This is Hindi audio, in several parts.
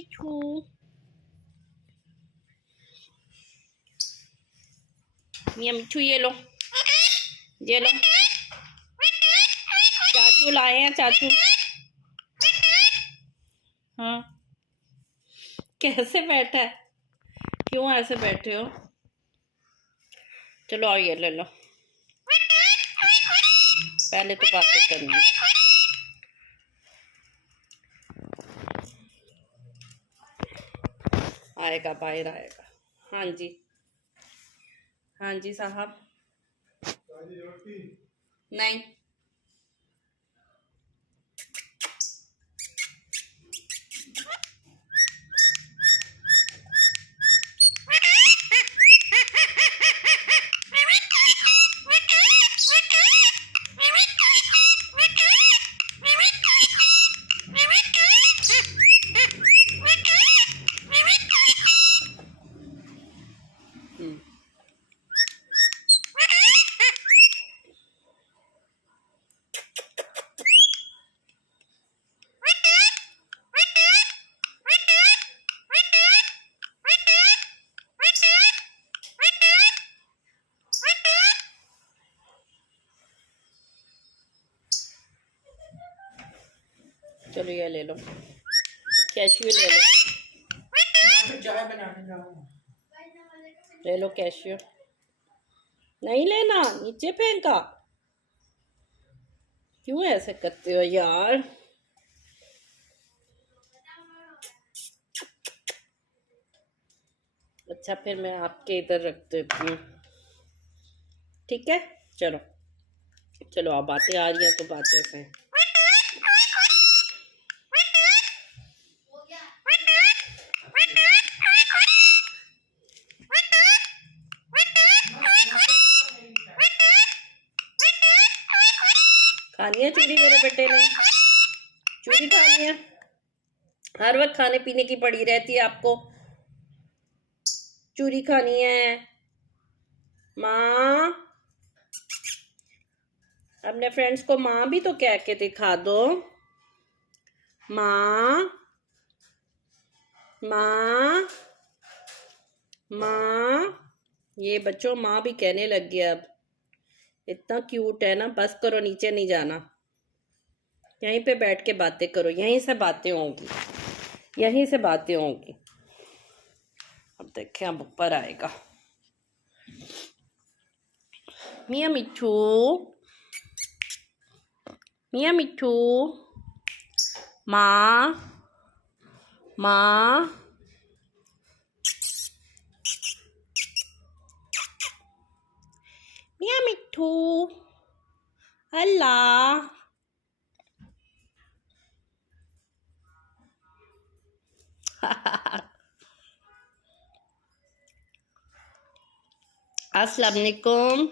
मिठू। मियाँ मिठू ये लो, ये लो। चाचू लाए हैं, चाचू। हाँ, कैसे बैठा है? क्यों ऐसे बैठे हो? चलो आओ, ये ले लो। पहले तो बातें करनी है। आएगा, बाहर आएगा। हाँ जी, हाँ जी साहब। नहीं, चलो ये ले लो, कैशियो ले लो। चाय बना के जाओ। ले लो कैशियो। नहीं लेना, नीचे फेंका। क्यों ऐसे करते हो यार? अच्छा, फिर मैं आपके इधर रख देती हूँ, ठीक है? चलो चलो, आप बातें आ रही हैं तो बातें से। खानी है चूड़ी मेरे बेटे ने? चूड़ी खानी है? हर वक्त खाने पीने की पड़ी रहती है आपको। चूड़ी खानी है? माँ, अपने फ्रेंड्स को माँ भी तो कह के दिखा दो। माँ, माँ, माँ। ये बच्चों माँ भी कहने लग गया अब। इतना क्यूट है ना। बस करो, नीचे नहीं जाना। यहीं पे बैठ के बातें करो, यहीं से बातें होंगी, यहीं से बातें होंगी। अब देखें, अब ऊपर आएगा। मियाँ मिठू, मियाँ मिठू। माँ, माँ। मियाँ मिठू। अल्लाह। अस्सलाम वालेकुम।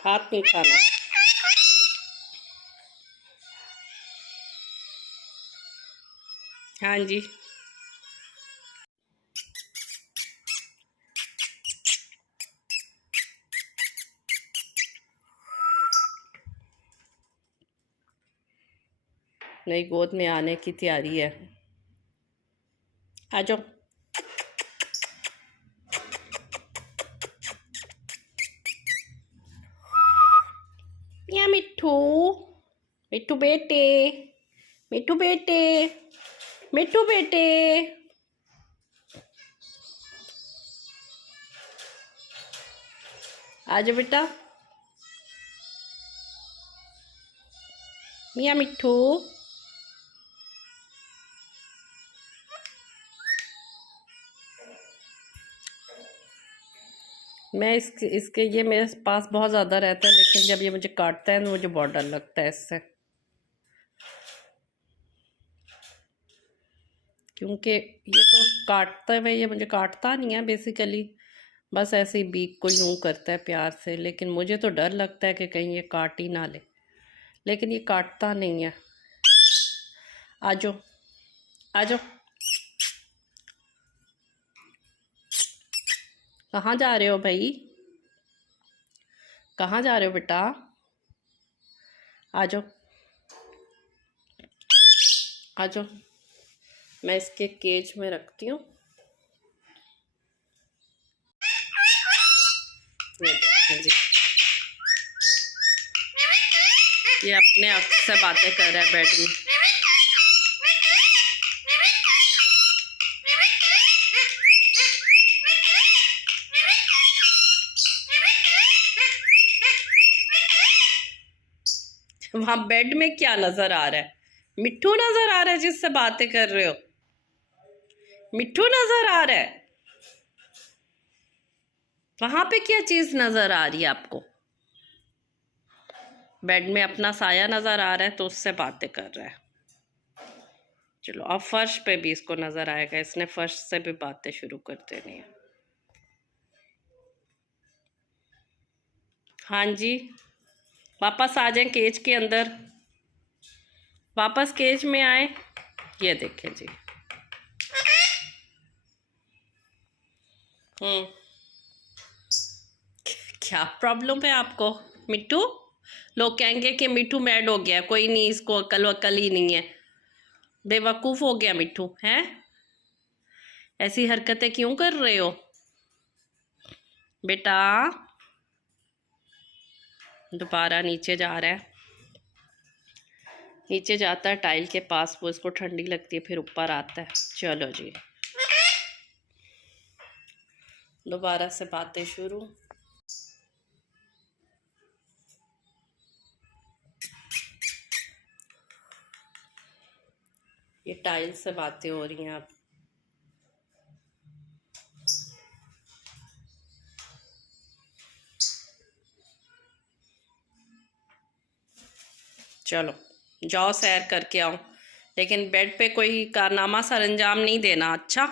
हाथ नहीं खाना। हाँ जी, मेरी गोद में आने की तैयारी है। आ जाओ। मियाँ मिठू, मिठू बेटे, मिठू बेटे, मिठू बेटे। आ जाओ बेटा। मियाँ मिठू। मैं इसके ये मेरे पास बहुत ज़्यादा रहता है, लेकिन जब ये मुझे काटता है तो मुझे बहुत डर लगता है इससे, क्योंकि ये तो काटता है, ये मुझे काटता नहीं है बेसिकली, बस ऐसे ही बीक को यूं करता है प्यार से, लेकिन मुझे तो डर लगता है कि कहीं ये काट ही ना ले, लेकिन ये काटता नहीं है। आ जाओ, आ जाओ। कहाँ जा रहे हो भाई? कहाँ जा रहे हो बेटा? आ जाओ, आ जाओ। मैं इसके केज में रखती हूँ। ये देखिए जी, ये अपने आप से बातें कर रहा है बेड में। वहां बेड में क्या नजर आ रहा है? मिट्ठू नजर आ रहा है जिससे बातें कर रहे हो? मिट्ठू नजर आ रहा है? वहां पे क्या चीज नजर आ रही है आपको? बेड में अपना साया नजर आ रहा है तो उससे बातें कर रहा है। चलो अब फर्श पे भी इसको नजर आएगा, इसने फर्श से भी बातें शुरू कर देनी है। हाँ जी, वापस आ जाए केज के अंदर, वापस केज में आए। ये देखें जी। क्या प्रॉब्लम है आपको मिट्टू? लोग कहेंगे कि मिट्टू मैड हो गया, कोई नहीं, इसको अकल वकल ही नहीं है, बेवकूफ़ हो गया मिट्टू है। ऐसी हरकतें क्यों कर रहे हो बेटा? दोबारा नीचे जा रहा है, नीचे जाता है टाइल के पास, वो इसको ठंडी लगती है, फिर ऊपर आता है। चलो जी, दोबारा से बातें शुरू। ये टाइल से बातें हो रही हैं अब। चलो जाओ सैर करके आओ, लेकिन बेड पे कोई कारनामा सरंजाम नहीं देना, अच्छा?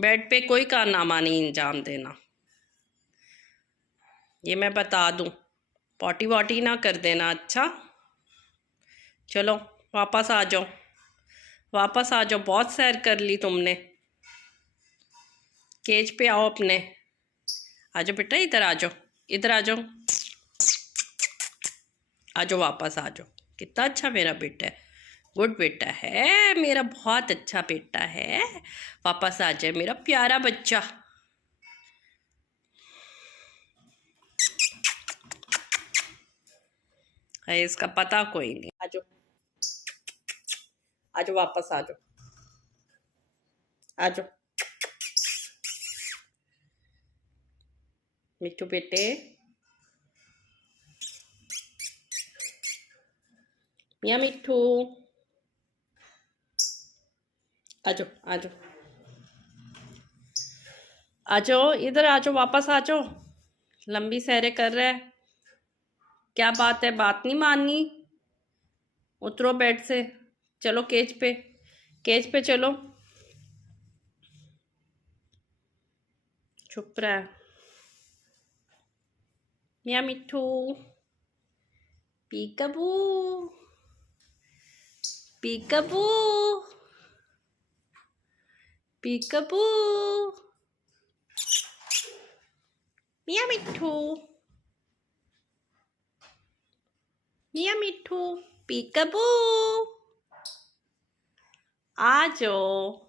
बेड पे कोई कारनामा नहीं अंजाम देना, ये मैं बता दूं। पॉटी वॉटी ना कर देना, अच्छा? चलो वापस आ जाओ, वापस आ जाओ, बहुत सैर कर ली तुमने। केज पे आओ अपने, आ जाओ बेटा, इधर आ जाओ, इधर आ जाओ, आ जाओ, वापस आ जाओ। कितना अच्छा मेरा बेटा है, गुड बेटा है मेरा, बहुत अच्छा बेटा है। वापस आ जाए मेरा प्यारा बच्चा। है इसका पता कोई नहीं। आ जाओ, आ जाओ, वापस आ जाओ, आ जाओ मिट्टू बेटे। मियाँ मिट्टू, आ जाओ, आ जाओ, आ जाओ, इधर आ जाओ, वापस आ जाओ। लंबी सैरें कर रहा है, क्या बात है, बात नहीं माननी? उतरो बेड से, चलो केज पे, केज पे चलो। चुप रहा है मियाँ मिट्टू। पीकबू, पीकबू, पीकबू, मियाँ मिट्टू, मियाँ मिट्टू, पीकबू, आ जाओ।